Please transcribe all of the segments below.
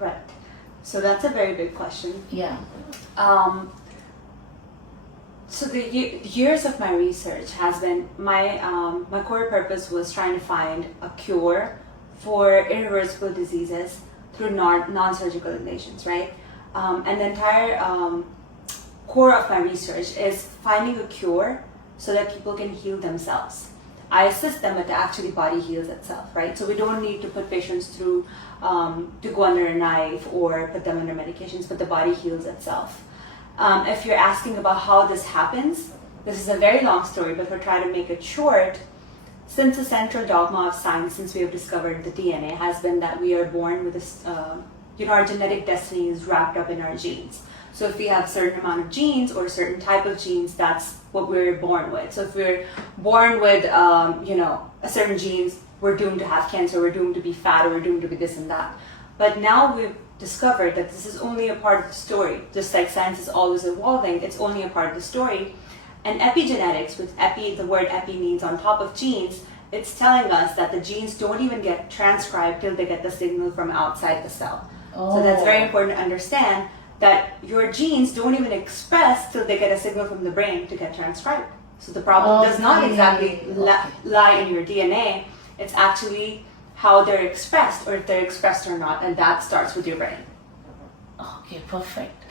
Right. So that's a very big question. Yeah. So the years of my research has been my core purpose was trying to find a cure for irreversible diseases through non-surgical innovations, right? And the entire core of my research is finding a cure so that people can heal themselves. I assist them, but actually body heals itself, right? So we don't need to put patients through to go under a knife or put them under medications, but the body heals itself. If you're asking about how this happens, this is a very long story, but we'll try to make it short. Since the central dogma of science, since we have discovered the DNA, has been that we are born with this, our genetic destiny is wrapped up in our genes. So if we have a certain amount of genes or a certain type of genes, that's what we're born with. So if we're born with, a certain genes, we're doomed to have cancer, we're doomed to be fat, or we're doomed to be this and that. But now we've discovered that this is only a part of the story. Just like science is always evolving, it's only a part of the story. And epigenetics, with the word epi means on top of genes, it's telling us that the genes don't even get transcribed till they get the signal from outside the cell. Oh. So that's very important to understand, that your genes don't even express till they get a signal from the brain to get transcribed. So the problem does not exactly lie in your DNA, it's actually how they're expressed, or if they're expressed or not, and that starts with your brain. Okay, perfect.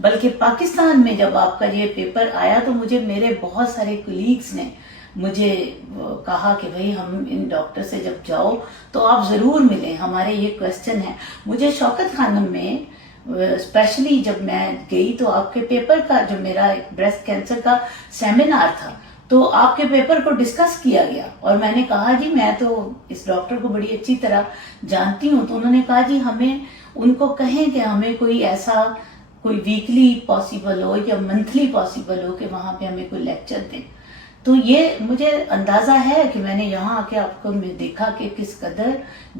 بلکہ پاکستان میں جب آپ کا یہ paper آیا تو مجھے میرے بہت سارے کولیگس نے مجھے کہا کہ بھئی ہم ان ڈاکٹر سے جب جاؤ تو آپ ضرور ملیں, ہمارے یہ کویسچن ہے. مجھے شوکت خانم میں اسپیشلی جب میں گئی تو آپ کے پیپر کا, جو میرا بریسٹ کینسر کا سیمینار تھا, تو آپ کے پیپر کو ڈسکس کیا گیا اور میں نے کہا جی میں تو اس ڈاکٹر کو بڑی اچھی طرح جانتی ہوں. تو انہوں نے کہا جی ہمیں ان کو کہیں کہ ہمیں کوئی ایسا کوئی ویکلی پاسبل ہو یا منتھلی پاسبل ہو کہ وہاں پہ ہمیں کوئی لیکچر دیں. تو یہ مجھے اندازہ ہے کہ میں نے یہاں آ کے آپ کو دیکھا کہ کس قدر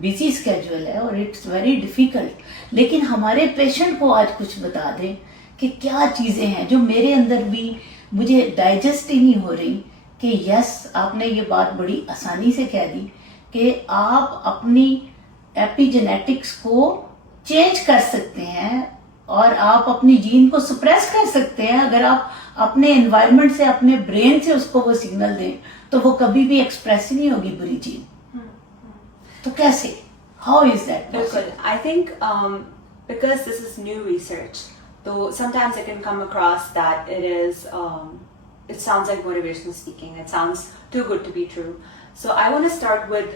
بزی اسکیجول ہے اور اٹس ویری ڈیفیکلٹ. لیکن ہمارے پیشنٹ کو آج کچھ بتا دیں کہ کیا چیزیں ہیں جو میرے اندر بھی مجھے ڈائجسٹ ہی نہیں ہو رہی کہ یس آپ نے یہ بات بڑی آسانی سے کہہ دی کہ آپ اپنی ایپی جینیٹکس کو چینج کر سکتے ہیں اور آپ اپنی جین کو سپریس کر سکتے ہیں. اگر آپ اپنے انوائرمنٹ سے اپنے برین سے اس کو وہ سگنل دیں تو وہ کبھی بھی ایکسپریس ہی نہیں ہوگی بری جین. تو کیسے, ہاؤ از دیٹ بالکل, I think because this is new research, so sometimes it can come across that it sounds like motivational speaking, it sounds too good to be true. So I want to start with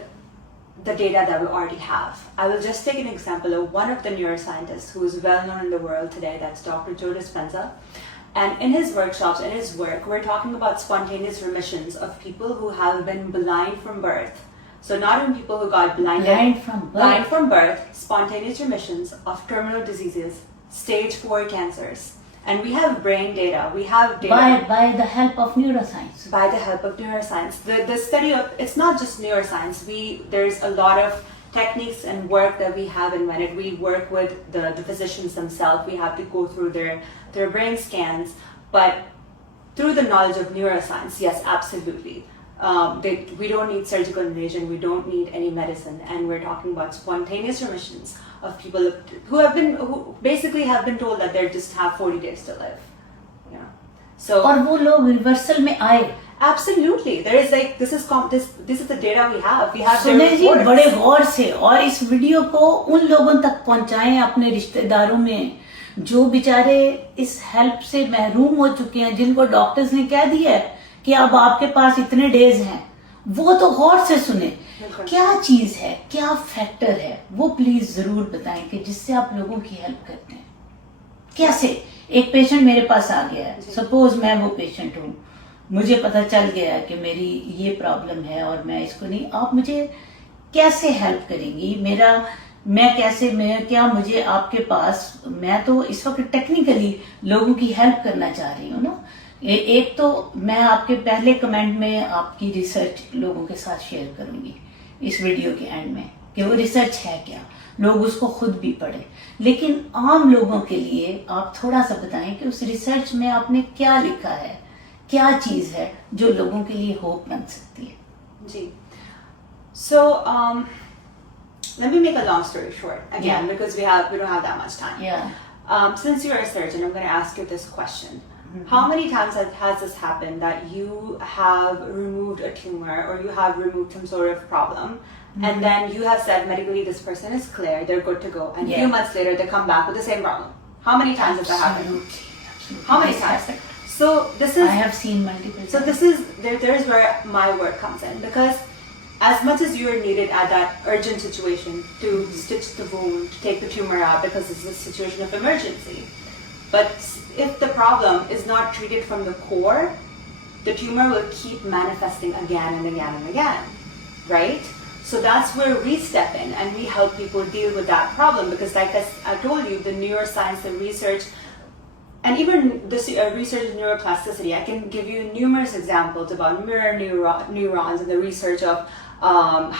the data that we already have. I will just take an example of one of the neuroscientists who is well known in the world today, that's Dr. Joe Dispenza. And in his workshops, in his work, we're talking about spontaneous remissions of people who have been blind from birth. So not even people who got blind from birth, spontaneous remissions of terminal diseases, stage 4 cancers. And we have brain data, we have data. By the help of neuroscience. By the help of neuroscience. The study of, it's not just neuroscience, there's a lot of techniques and work that we have invented. We work with the physicians themselves, we have to go through their brain scans, but through the knowledge of neuroscience, yes, absolutely. We don't need surgical invasion, we don't need any medicine, and we're talking about spontaneous remissions of people who basically have been told that they just have 40 days to live. Yeah. So اور وہ لوگ reversal میں آئے. Absolutely. There is this is the data we have. We have سنے جی بڑے غور سے, اور اس ویڈیو کو ان لوگوں تک پہنچائیں اپنے رشتہ داروں میں جو بیچارے اس ہیلپ سے محروم ہو چکے ہیں, جن کو ڈاکٹرز نے کہہ دیا ہے کہ اب آپ کے پاس اتنے ڈیز ہیں. وہ تو غور سے سنیں کیا چیز ہے, کیا فیکٹر ہے, وہ پلیز ضرور بتائیں کہ جس سے آپ لوگوں کی ہیلپ کرتے ہیں. کیسے ایک پیشنٹ میرے پاس آ گیا ہے, سپوز میں وہ پیشنٹ ہوں, مجھے پتا چل گیا کہ میری یہ پرابلم ہے اور میں اس کو نہیں, آپ مجھے کیسے ہیلپ کریں گی, کیا مجھے آپ کے پاس, میں تو اس وقت ٹیکنیکلی لوگوں کی ہیلپ کرنا چاہ رہی ہوں نا. ایک تو میں آپ کے پہلے کمنٹ میں آپ کی ریسرچ لوگوں کے ساتھ شیئر کروں گی اس ویڈیو کے اینڈ میں کہ وہ ریسرچ ہے کیا, لوگ اس کو خود بھی پڑھیں. لیکن عام لوگوں کے لیے آپ تھوڑا سا بتائیں کہ اس ریسرچ میں آپ نے کیا لکھا ہے, کیا چیز ہے جو لوگوں کے لیے ہوپ بن سکتی ہے. جی, so let me make a long story short again, because we don't have that much time. Yeah. Since you're a surgeon, I'm going to ask you this question. How many times has this happened that you have removed a tumor or you have removed some sort of problem, and then you have said medically this person is clear, they're good to go, and a few months later they come back with the same problem? How many times has that happened? Absolutely. How many times? So this is, I have seen multiple times. so this is there's where my work comes in, because as much as you are needed at that urgent situation to stitch the wound, to take the tumor out because it's a situation of emergency, but if the problem is not treated from the core, the tumor will keep manifesting again and again and again, right? So that's where we step in and we help people deal with that problem, because like I told you, the neuroscience and research, and even the research in neuroplasticity, I can give you numerous examples about mirror neurons and the research of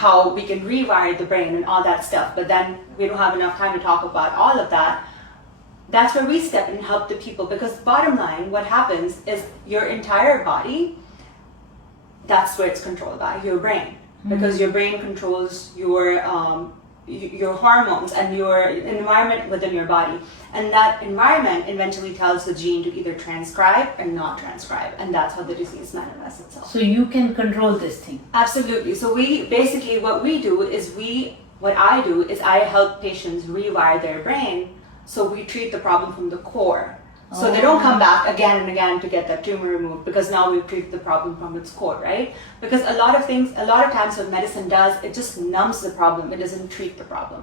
how we can rewire the brain and all that stuff, but then we don't have enough time to talk about all of that. That's where we step in and help the people, because bottom line, what happens is your entire body, that's where it's controlled by, your brain. Because your brain controls your hormones and your environment within your body. And that environment eventually tells the gene to either transcribe or not transcribe. And that's how the disease manifests itself. So you can control this thing? Absolutely. So we basically, what I do is I help patients rewire their brain. So we treat the problem from the core. So they don't come back again and again to get that tumor removed, because now we've treated the problem from its core, right? Because a lot of times what medicine does, it just numbs the problem, it doesn't treat the problem.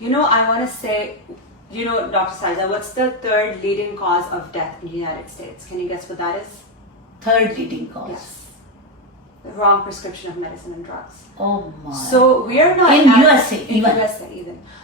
You know, I want to say, you know, Dr. Sarja, what's the third leading cause of death in the United States? Can you guess what that is? Third leading cause? Yes. The wrong prescription of medicine and drugs. Oh my. So we are not in USA even.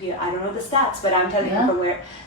I don't know the stats, but I'm telling you from where.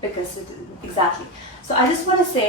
Because exactly. So I just want to say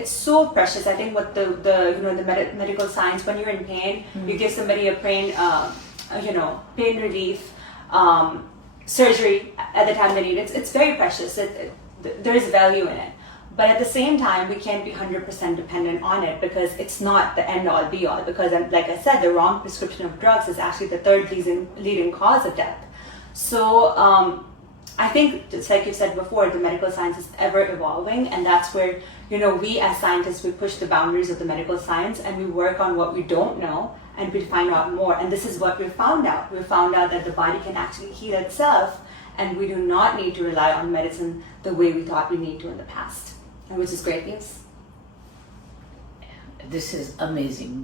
it's so precious. I think what the you know, the medical science, when you're in pain, you give somebody a pain relief, surgery at the time they need it. It's very precious. There is value in it. But at the same time, we can't be 100% dependent on it, because it's not the end-all be-all. Because, like I said, the wrong prescription of drugs is actually the third leading cause of death. So I think, just like you said before, the medical science is ever evolving, and that's where, you know, we as scientists, we push the boundaries of the medical science, and we work on what we don't know, and we find out more. And this is what we found out. We found out that the body can actually heal itself, and we do not need to rely on medicine the way we thought we need to in the past. Which is great news. This is amazing.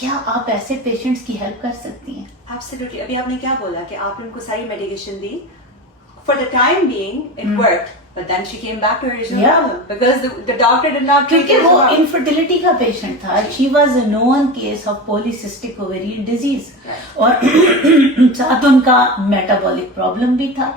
کیا آپ ایسے patients کی help کر سکتی ہیں؟ Absolutely. ابھی آپ نے کیا بولا کہ آپ نے ان کو ساری medication the. For the time being, it worked. But then she came back to her original problem because the doctor did not treat her. کیونکہ وہ انفرٹیلٹی کا پیشنٹ تھا. She was a known case of polycystic ovarian disease. اور ساتھ ان کا metabolic problem بھی تھا,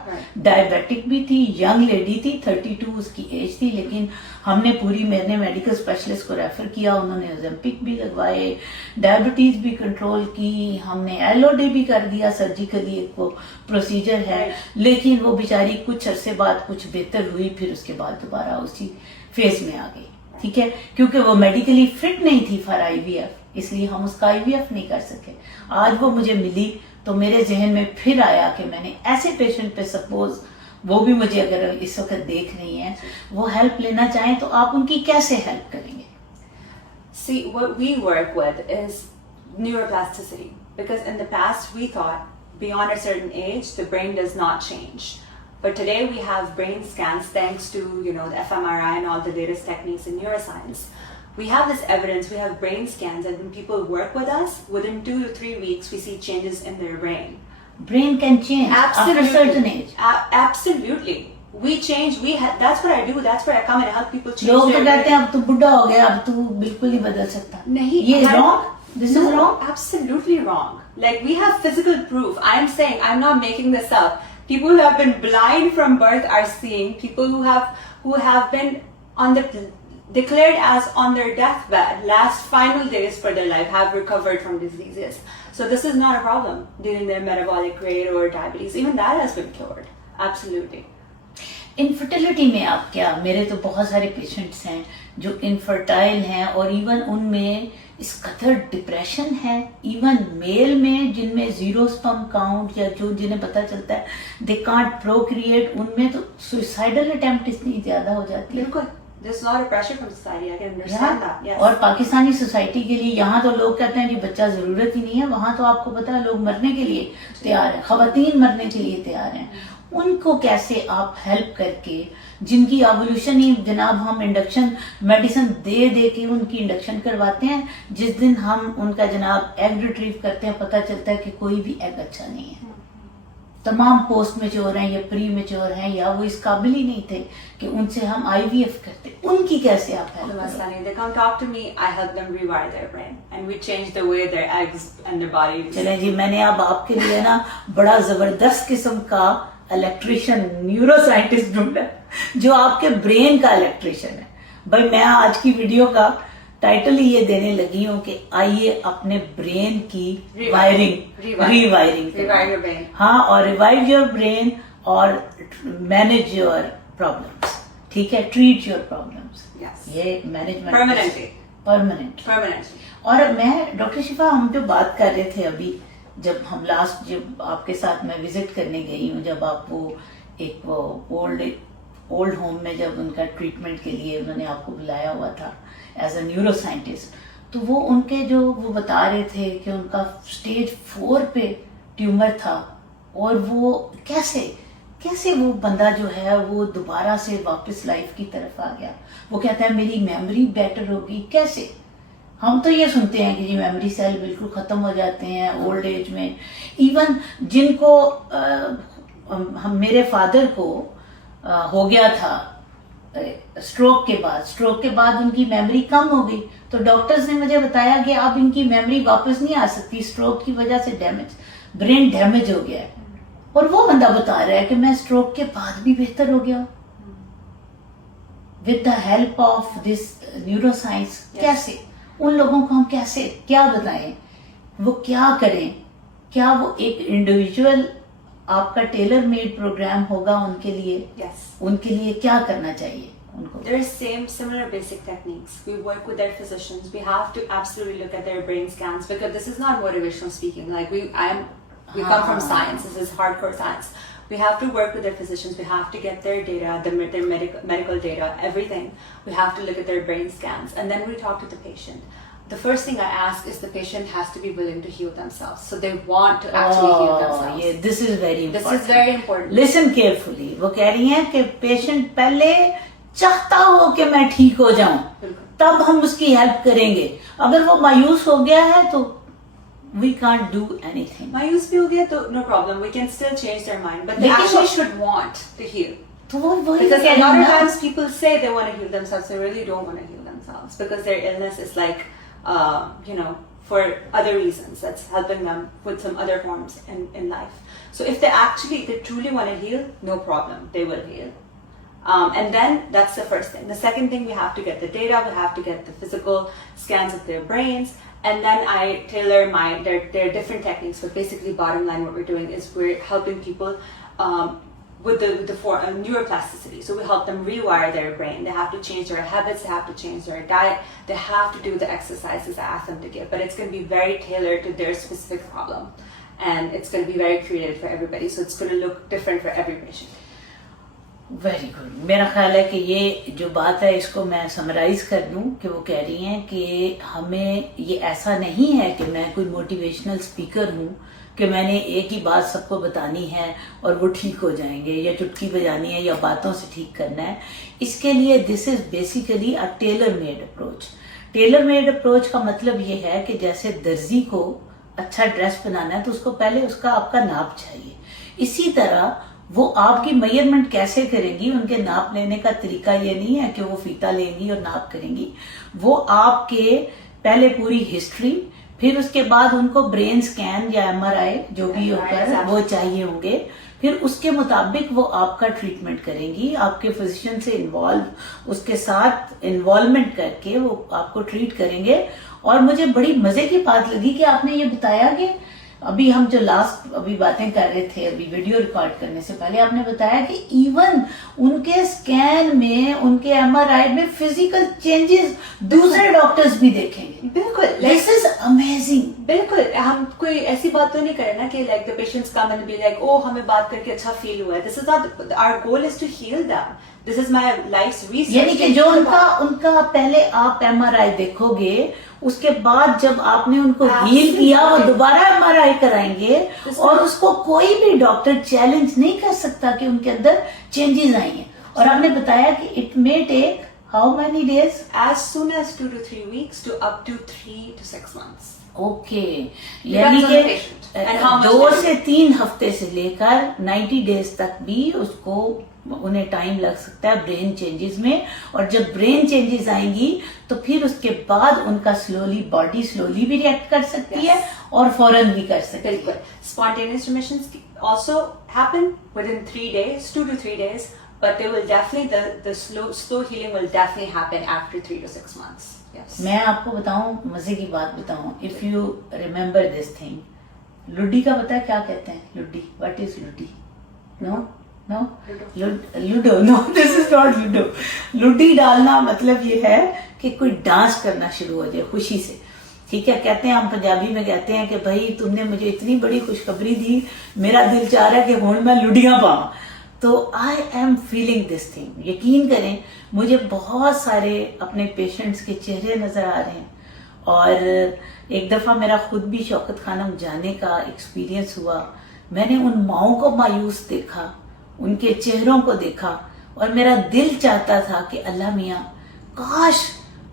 diabetic بھی تھی, ینگ لیڈی تھی, 32 اس کی ایج تھی. لیکن ہم نے میں نے میڈیکل اسپیشلسٹ کو ریفر کیا, انہوں نے اوزمپک بھی لگوائے, ڈائبٹیز بھی کنٹرول کی, ہم نے LOD بھی کر دیا سرجیکلی, ایک وہ پروسیجر ہے. لیکن وہ بیچاری کچھ عرصے بعد کچھ بہتر ہوئی, پھر اس کے بعد دوبارہ اسی فیز میں آ گئی. ٹھیک ہے, کیونکہ وہ میڈیکلی فٹ نہیں تھی فار IVF, اس لیے ہم اس کا IVF نہیں کر سکے. آج وہ مجھے ملی تو میرے ذہن میں پھر آیا کہ میں نے ایسے پیشنٹ پہ سپوز وہ بھی مجھے اگر اس وقت دیکھ رہی ہیں, وہ ہیلپ لینا چاہیں تو آپ ان کی کیسے ہیلپ کریں گے؟ See, what we work with is neuroplasticity, because in the past we thought beyond a certain age the brain does not change. But today we have brain scans thanks to, you know, the fMRI and all the latest techniques in neuroscience. We have this evidence, we have brain scans, and when people work with us, within 2 to 3 weeks we see changes in their brain. Brain can change after a certain age. Absolutely. We change, that's what I do, that's where I come and help people change لوگ تو their کہتے ہیں اب تو بڑھا ہو گیا, اب تو بالکل نہیں بدل سکتا. نہیں, یہ wrong? This is wrong? Absolutely wrong. Like, we have physical proof. I'm saying, I'm not making this up. People who have been blind from birth are seeing. People who have been declared as on their deathbed, last final days for their life, have recovered from diseases. So this is not a problem during their metabolic rate or diabetes. Even that has been cured. Absolutely. Infertility میں آپ کیا, میرے تو بہت سارے patients ہیں جو infertile ہیں, اور ایون ان میں اس قدر ڈپریشن ہے, ایون میل میں جن میں زیرو سپرم کاؤنٹ یا جو جنہیں پتہ چلتا ہے دے کانٹ پروکریٹ, ان میں تو سوئسائڈل اٹیمپٹ اتنی زیادہ ہو جاتی ہے. بالکل. There's a lot of pressure from society. I can understand that. Yes. اور پاکستانی سوسائٹی کے لیے یہاں تو لوگ کہتے ہیں جی بچہ ضرورت ہی نہیں ہے, وہاں تو آپ کو پتا ہے لوگ مرنے کے لیے تیار ہیں, خواتین مرنے کے لیے تیار ہیں. ان کو کیسے آپ ہیلپ کر کے, جن کی ایوولوشن ہی جناب ہم انڈکشن میڈیسن دے کے ان کی انڈکشن کرواتے ہیں, جس دن ہم ان کا جناب ایگ ریٹریو کرتے ہیں پتہ چلتا ہے کہ کوئی بھی ایگ اچھا نہیں ہے, تمام پوسٹ میچور ہیں یا پری میچور ہیں, یا وہ اس قابل ہی نہیں تھے کہ ان سے ہم IVF کرتے. ان کی کیسے آپ ہیلپ کریں؟ They come talk to me, I help them rewire their brain and we change the way their eggs and their body. چلیں جی, میں نے اب آپ کے لیے نا بڑا زبردست قسم کا الیکٹریشین نیورو سائنٹسٹ ڈھونڈا جو آپ کے برین کا الیکٹریشین ہے. بھائی میں آج کی ویڈیو کا ٹائٹل ہی یہ دینے لگی ہوں کہ آئیے اپنے برین کی ریوائرنگ, ہاں, اور ریوائو یور برین اور مینیج یور پرابلمس. ٹھیک ہے, ٹریٹ یور پرابلمس, یہ مینجمنٹ پرماننٹ. اور میں ڈاکٹر شفا, ہم جو بات کر رہے تھے ابھی, جب ہم لاسٹ جب آپ کے ساتھ میں وزٹ کرنے گئی ہوں, جب آپ وہ ایک وہ اولڈ ہوم میں جب ان کا ٹریٹمنٹ کے لیے انہوں نے آپ کو بلایا ہوا تھا ایز اے نیورو سائنٹسٹ, تو وہ ان کے جو وہ بتا رہے تھے کہ ان کا اسٹیج 4 پہ ٹیومر تھا, اور وہ کیسے وہ بندہ جو ہے وہ دوبارہ سے واپس لائف کی طرف آ گیا. وہ کہتا ہے میری میموری بیٹر ہوگی. کیسے؟ ہم تو یہ سنتے ہیں کہ جی میموری سیل بالکل ختم ہو جاتے ہیں اولڈ ایج میں. ایون جن کو میرے فادر کو ہو گیا تھا اسٹروک کے بعد ان کی میموری کم ہو گئی, تو ڈاکٹرز نے مجھے بتایا کہ اب ان کی میموری واپس نہیں آ سکتی, اسٹروک کی وجہ سے برین ڈیمیج ہو گیا ہے. اور وہ بندہ بتا رہا ہے کہ میں اسٹروک کے بعد بھی بہتر ہو گیا with the help of this neuro science. کیسے ان لوگوں کو ہم کیسے کیا بتائیں, وہ کیا کریں, کیا وہ ایک انڈیویجول آپ کا ٹیلر میڈ پروگرام ہوگا ان کے لیے؟ ان کے لیے کیا کرنا چاہیے ان کو؟ There is similar basic techniques. We work with their physicians. We have to absolutely look at their brain scans, because this is not motivational speaking. Like we come from science. This is hardcore science. We have to work with their physicians. We have to get their data, their medical data, everything. We have to look at their brain scans, and then we talk to the patient. The first thing I ask is the patient has to be willing to heal themselves. So they want to actually heal themselves. Yeah, this is very important. This is very important. Listen carefully. وہ کہہ رہی ہیں کہ patient پہلے چاہتا ہو کہ میں ٹھیک ہو جاؤں, تب ہم اس کی ہیلپ کریں گے. اگر وہ مایوس ہو گیا ہے تو we can't do anything. مایوس بھی ہو گیا تو no problem, we can still change their mind, but they actually should want to heal. Because a lot of times people say they want to heal themselves, they really don't want to heal themselves because their illness is like, for other reasons, that's helping them with some other forms in life. So if they truly want to heal, no problem, they will heal. And then that's the first thing. The second thing, we have to get the data, we have to get the physical scans of their brains, and then I tailor there are different techniques, but basically bottom line what we're doing is we're helping people with the neuroplasticity. So we help them rewire their brain. They have to change their habits, they have to change their diet, they have to do the exercises I ask them to give, but it's going to be very tailored to their specific problem, and it's going to be very creative for everybody, so it's going to look different for every patient. Very good. میرا خیال ہے کہ یہ جو بات ہے اس کو میں سمرائز کر دوں کہ وہ کہہ رہی ہیں کہ ہمیں یہ ایسا نہیں ہے کہ میں کوئی موٹیویشنل اسپیکر ہوں کہ میں نے ایک ہی بات سب کو بتانی ہے اور وہ ٹھیک ہو جائیں گے یا چٹکی بجانی ہے یا باتوں سے ٹھیک کرنا ہے. اس کے لیے this is basically a tailor made approach. Tailor made approach کا مطلب یہ ہے کہ جیسے درزی کو اچھا ڈریس بنانا ہے تو اس کو پہلے اس کا آپ کا ناپ چاہیے. اسی طرح وہ آپ کی میجرمنٹ کیسے کریں گی, ان کے ناپ لینے کا طریقہ یہ نہیں ہے کہ وہ فیتا لیں گی اور ناپ کریں گی. وہ آپ کے پہلے پوری ہسٹری, پھر اس کے بعد ان کو برین سکین یا MRI جو بھی ہوتا ہے وہ چاہیے ہوں گے, پھر اس کے مطابق وہ آپ کا ٹریٹمنٹ کریں گی. آپ کے فزیشین سے اس کے ساتھ انوالومنٹ کر کے وہ آپ کو ٹریٹ کریں گے. اور مجھے بڑی مزے کی بات لگی کہ آپ نے یہ بتایا کہ ابھی ہم جو ابھی باتیں کر رہے تھے, ابھی ویڈیو ریکارڈ کرنے سے پہلے آپ نے بتایا کہ ایون ان کے سکین میں, ان کے MRI میں فزیکل چینجز دوسرے ڈاکٹرز بھی دیکھیں گے. بالکل, دس از امیزنگ. بالکل, ہم کوئی ایسی بات تو نہیں کرے نا کہ like the patients come and be like, oh ہمیں بات کر کے اچھا فیل ہوا ہے. This is not, our goal is to heal them. This is my life's research. یعنی کہ جو ان کا پہلے آپ MRI دیکھو گے, اس کے بعد جب آپ نے ان کو ہیل کیا وہ دوبارہ MRI کرائیں گے, اور اس کو کوئی بھی ڈاکٹر چیلنج نہیں کر سکتا کہ ان کے اندر چینجز آئی ہیں. اور آپ نے بتایا کہ it may take how many days? As soon as 2 to 3 weeks to up to 3 to 6 months. Okay, یعنی کہ 2 سے 3 ہفتے سے لے کر 90 days تک بھی اس کو انہیں ٹائم لگ سکتا ہے برین چینجز میں. اور جب برین چینجز آئیں گی تو پھر اس کے بعد ان کا باڈی سلولی بھی ریئیکٹ کر سکتی ہے اور فوراً بھی کر سکتی ہے. بالکل, spontaneous remissions also happen within 3 days, 2 to 3 days, but they will definitely, the slow healing will definitely happen after 3 to 6 months. Yes. میں آپ کو بتاؤں, مزے کی بات بتاؤں, if you remember this thing, لڈی کا پتا ہے کیا کہتے ہیں؟ Luddi, what is Luddi? No, ludo, no, this is not ludo. Luddi ڈالنا مطلب یہ ہے کہ کوئی ڈانس کرنا شروع ہو جائے خوشی سے. ٹھیک ہے, کہتے ہیں ہم پنجابی میں کہتے ہیں کہ بھائی تم نے مجھے اتنی بڑی خوشخبری دی, میرا دل چاہ رہا ہے کہ ہوں میں لڈیاں پاؤں. تو I am feeling this thing. یقین کریں مجھے بہت سارے اپنے پیشنٹس کے چہرے نظر آ رہے ہیں. اور ایک دفعہ میرا خود بھی شوکت خانم جانے کا ایکسپیرینس ہوا. میں نے ان ماؤں کو مایوس دیکھا, ان کے چہروں کو دیکھا, اور میرا دل چاہتا تھا کہ اللہ میاں کاش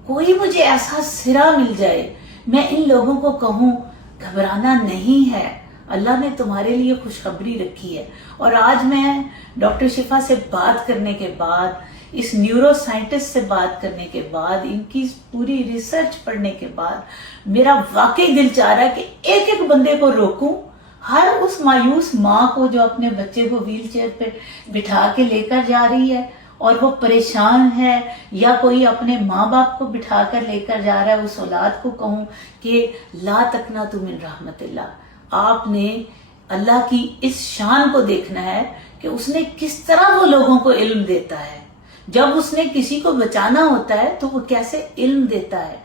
کوئی مجھے ایسا سرا مل جائے, میں ان لوگوں کو کہوں گھبرانا نہیں ہے, اللہ نے تمہارے لیے خوشخبری رکھی ہے. اور آج میں ڈاکٹر شفا سے بات کرنے کے بعد, اس نیورو سائنٹسٹ سے بات کرنے کے بعد, ان کی پوری ریسرچ پڑھنے کے بعد میرا واقعی دل چاہ رہا ہے کہ ایک ایک بندے کو روکوں, ہر اس مایوس ماں کو جو اپنے بچے کو ویل چیئر پہ بٹھا کے لے کر جا رہی ہے اور وہ پریشان ہے, یا کوئی اپنے ماں باپ کو بٹھا کر لے کر جا رہا ہے, اس اولاد کو کہوں کہ لا تقنطوا من رحمت اللہ. آپ نے اللہ کی اس شان کو دیکھنا ہے کہ اس نے کس طرح وہ لوگوں کو علم دیتا ہے. جب اس نے کسی کو بچانا ہوتا ہے تو وہ کیسے علم دیتا ہے,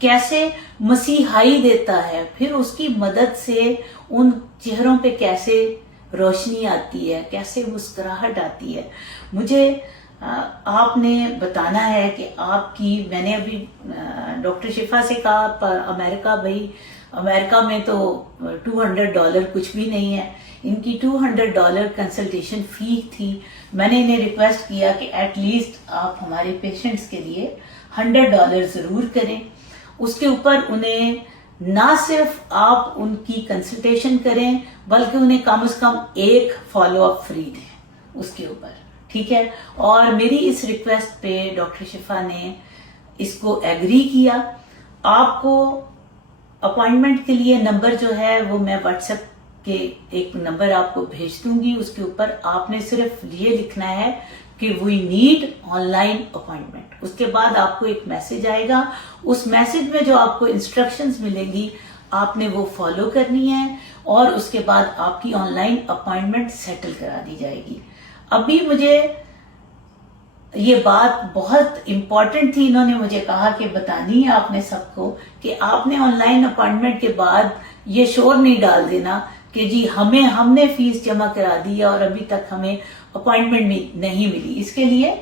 کیسے مسیحائی دیتا ہے, پھر اس کی مدد سے ان چہروں پہ کیسے روشنی آتی ہے, کیسے مسکراہٹ آتی ہے. مجھے آپ نے بتانا ہے کہ آپ کی, میں نے ابھی ڈاکٹر شفا سے کہا امریکہ, بھائی امریکہ میں تو $200 کچھ بھی نہیں ہے. ان کی $200 کنسلٹیشن فی تھی. میں نے انہیں ریکویسٹ کیا کہ ایٹ لیسٹ آپ ہمارے پیشنٹس کے لیے $100 ضرور کریں. اس کے اوپر انہیں نہ صرف آپ ان کی کنسلٹیشن کریں بلکہ انہیں کم از کم ایک فالو اپ فری دیں اس کے اوپر, ٹھیک ہے. اور میری اس ریکویسٹ پہ ڈاکٹر شفا نے اس کو ایگری کیا. آپ کو اپوائنٹمنٹ کے لیے نمبر جو ہے وہ میں واٹس ایپ کے ایک نمبر آپ کو بھیج دوں گی. اس کے اوپر آپ نے صرف یہ لکھنا ہے کہ we need online appointment. اس کے بعد آپ کو ایک میسج آئے گا. اس میسج میں جو آپ کو انسٹرکشنز ملیں گی آپ نے وہ فالو کرنی ہے اور اس کے بعد آپ کی آن لائن اپوائنٹمنٹ سیٹل کرا دی جائے گی. ابھی مجھے یہ بات بہت امپورٹنٹ تھی, انہوں نے مجھے کہا کہ بتانی ہے آپ نے سب کو کہ آپ نے آن لائن اپوائنٹمنٹ کے بعد یہ شور نہیں ڈال دینا کہ جی ہم نے فیس جمع کرا دی اور ابھی تک ہمیں اپوائنٹمنٹ نہیں ملی. اس کے لیے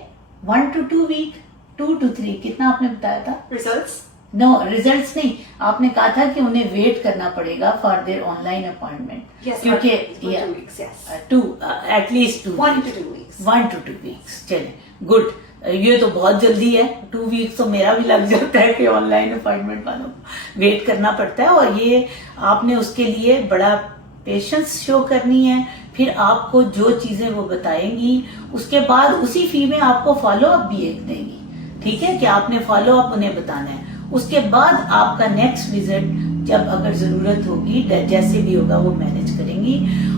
1 to 2 week, 2 to 3, کتنا آپ نے بتایا تھا؟ Results? نو ریزلٹس نہیں, آپ نے کہا تھا کہ انہیں ویٹ کرنا پڑے گا for their online appointment. Yes, کیونکہ 1 to 2 weeks, yes. At least 1 to 2 weeks. 1 to 2 weeks. چلیں گڈ, یہ تو بہت جلدی ہے. 2 weeks تو میرا بھی لگ جاتا ہے کہ آن لائن اپوائنٹمنٹ والوں کو ویٹ کرنا پڑتا ہے. اور یہ آپ نے اس کے لیے بڑا پیشنس شو کرنی ہے. پھر آپ کو جو چیزیں وہ بتائیں گی اس کے بعد اسی فی میں آپ کو فالو اپ بھی ایک دیں گی, ٹھیک ہے, کہ آپ نے فالو اپ انہیں بتانا ہے. اس کے بعد آپ کا نیکسٹ وزٹ جب اگر ضرورت ہوگی جیسے بھی ہوگا وہ مینج کریں گی.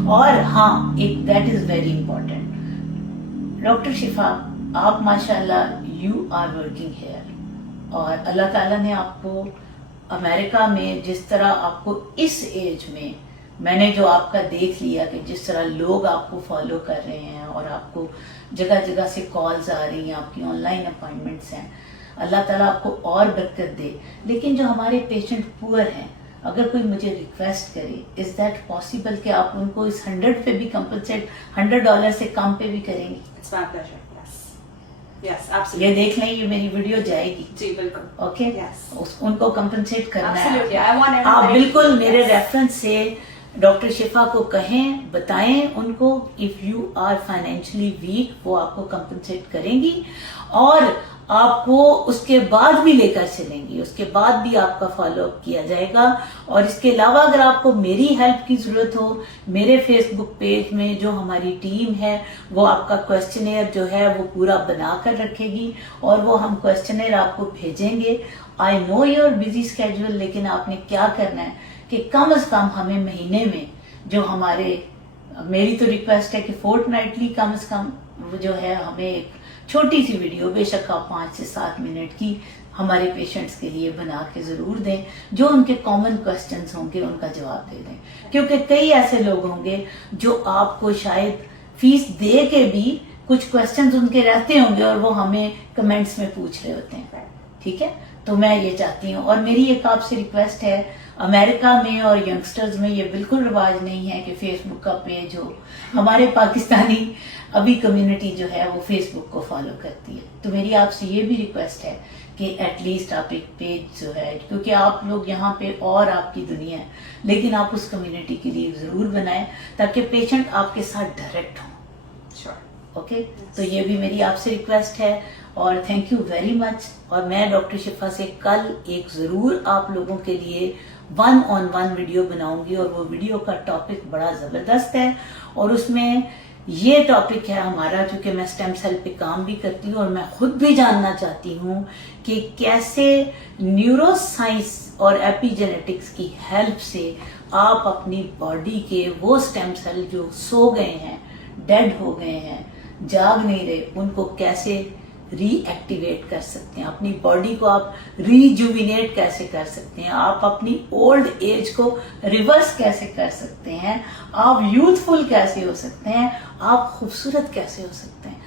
اور ہاں ایک that is very important, doctor شفا آپ ماشاءاللہ یو آر ورکنگ ہیئر, اور اللہ تعالیٰ نے آپ کو امریکہ میں جس طرح آپ کو اس ایج میں نے جو آپ کا دیکھ لیا کہ جس طرح لوگ آپ کو فالو کر رہے ہیں اور آپ کو جگہ جگہ سے کالز آ رہی ہیں, آپ کی آن لائن اپوائنٹمنٹس ہیں, اللہ تعالیٰ آپ کو اور برکت دے. لیکن جو ہمارے پیشنٹ پور ہیں, اگر کوئی مجھے ریکویسٹ کرے, از دیٹ پاسبل کہ آپ ان کو اس 100 پہ بھی کمپنسیٹ, $100 سے کم پہ بھی کریں گی؟ It's my pleasure. Yes, absolutely. یہ دیکھ لیں, یہ میری ویڈیو جائے گی. جی بالکل. اوکے, ان کو کمپنسیٹ کرنا ہے. Absolutely. I want everybody. آپ بالکل میرے ریفرنس سے ڈاکٹر شفا کو کہیں, بتائیں ان کو if you are financially weak وہ آپ کو کمپنسیٹ کریں گی اور آپ کو اس کے بعد بھی لے کر چلیں گی. اس کے بعد بھی آپ کا فالو اپ کیا جائے گا. اور اس کے علاوہ اگر آپ کو میری ہیلپ کی ضرورت ہو, میرے فیس بک پیج میں جو ہماری ٹیم ہے وہ آپ کا کویسچنیئر جو ہے وہ پورا بنا کر رکھے گی اور وہ ہم کویسچنیئر آپ کو بھیجیں گے. آئی نو یور بزی اسکیڈول, لیکن آپ نے کیا کرنا ہے کہ کم از کم ہمیں مہینے میں جو میری تو ریکویسٹ ہے کہ فورٹ نائٹلی کم از کم جو ہے ہمیں ایک چھوٹی سی ویڈیو, بے شک آپ 5 سے 7 منٹ کی, ہمارے پیشنٹس کے لیے بنا کے ضرور دیں. جو ان کے کامن کوسچنز ہوں گے ان کا جواب دے دیں, کیونکہ کئی ایسے لوگ ہوں گے جو آپ کو شاید فیس دے کے بھی کچھ کوسچنز ان کے رہتے ہوں گے اور وہ ہمیں کمنٹس میں پوچھ رہے ہوتے ہیں, ٹھیک ہے. تو میں یہ چاہتی ہوں, اور میری ایک آپ سے ریکویسٹ ہے, امریکہ میں اور ینگسٹرز میں یہ بالکل رواج نہیں ہے کہ فیس بک کا پیج ہو. ہمارے پاکستانی ابھی کمیونٹی جو ہے وہ فیس بک کو فالو کرتی ہے. تو میری آپ سے یہ بھی ریکویسٹ ہے کہ ایٹ لیسٹ آپ ایک پیج جو ہے, کیونکہ آپ لوگ یہاں پہ اور آپ کی دنیا ہے, لیکن آپ اس کمیونٹی کے لیے ضرور بنائیں تاکہ پیشنٹ آپ کے ساتھ ڈائریکٹ ہوں. اوکے, تو یہ بھی میری آپ سے ریکویسٹ ہے. اور تھینک یو ویری مچ. اور میں ڈاکٹر شفا سے کل ایک ضرور آپ لوگوں کے لیے 1-on-1 ویڈیو بناؤں گی, اور وہ ویڈیو کا ٹاپک بڑا زبردست ہے. اور اس میں یہ ٹاپک ہے ہمارا, چونکہ میں اسٹیم سیل پہ کام بھی کرتی ہوں اور میں خود بھی جاننا چاہتی ہوں کہ کیسے نیورو سائنس اور ایپی جینیٹکس کی ہیلپ سے آپ اپنی باڈی کے وہ اسٹیم سیل جو سو گئے ہیں, ڈیڈ ہو گئے ہیں, جاگ نہیں رہے, ان کو کیسے ری ایکٹیویٹ کر سکتے ہیں, اپنی باڈی کو آپ ریجوینیٹ کیسے کر سکتے ہیں, آپ اپنی اولڈ ایج کو ریورس کیسے کر سکتے ہیں, آپ یوتھفل کیسے ہو سکتے ہیں, آپ خوبصورت کیسے ہو سکتے ہیں.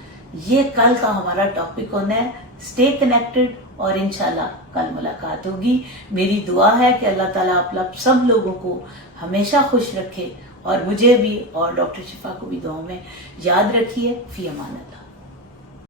یہ کل کا ہمارا ٹاپک ہونا ہے. اسٹے کنیکٹڈ, اور انشاءاللہ کل ملاقات ہوگی. میری دعا ہے کہ اللہ تعالیٰ آپ سب لوگوں کو ہمیشہ خوش رکھے, اور مجھے بھی اور ڈاکٹر شفا کو بھی دعاؤں میں یاد رکھیے. فی امان اللہ.